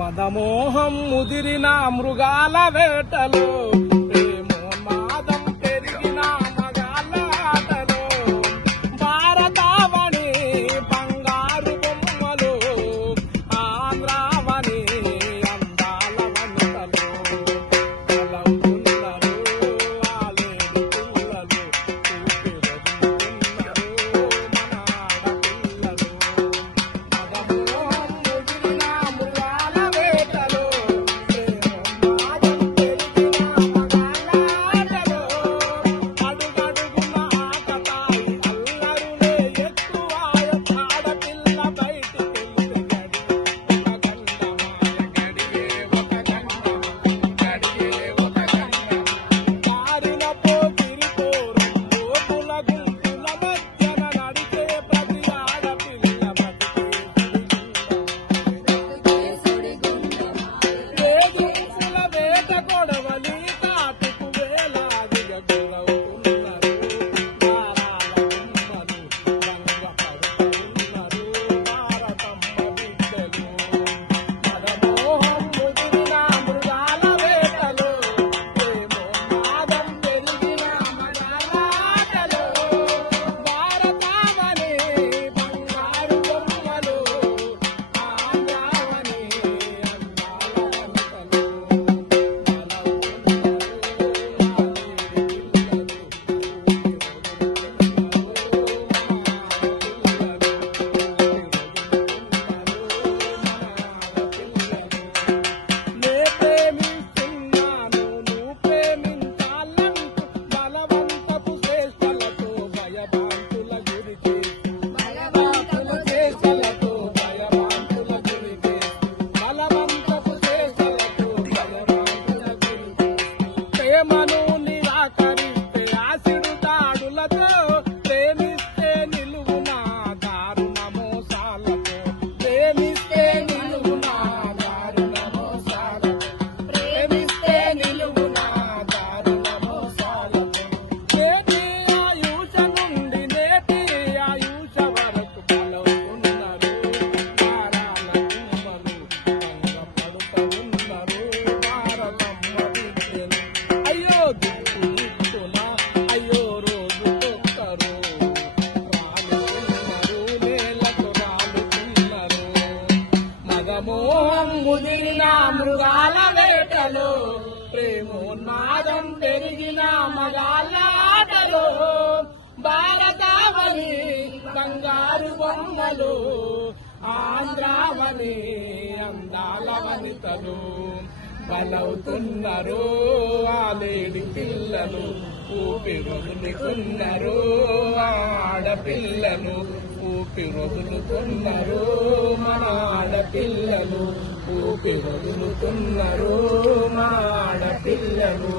మదమోహం ముదిరిన మృగాల వేటలో ప్రేమోన్మాదం పెరిగిన మగాళ్ళ ఆటలో భారతావని బంగారు బొమ్మలు ఆంధ్రావని అందాల వనితలు కలవుతున్నారు ఆలేడు పిల్లలు మదమోహం ముదిరిన మృగాల వేటలో ప్రేమోన్మాదం పెరిగిన మగాళ్ళ ఆటలో భారతావని బంగారు బొమ్మలు ఆంధ్రావని అందాల వనితలు బలవుతున్నారు ఆలేడి పిల్లలు ఊపిరొదులుతున్నారు ఆడపిల్లలు ఊపిరొదులుతున్నారు మన ఆడపిల్లలు ఊపిరొదులుతున్నారు మా ఆడపిల్లలు.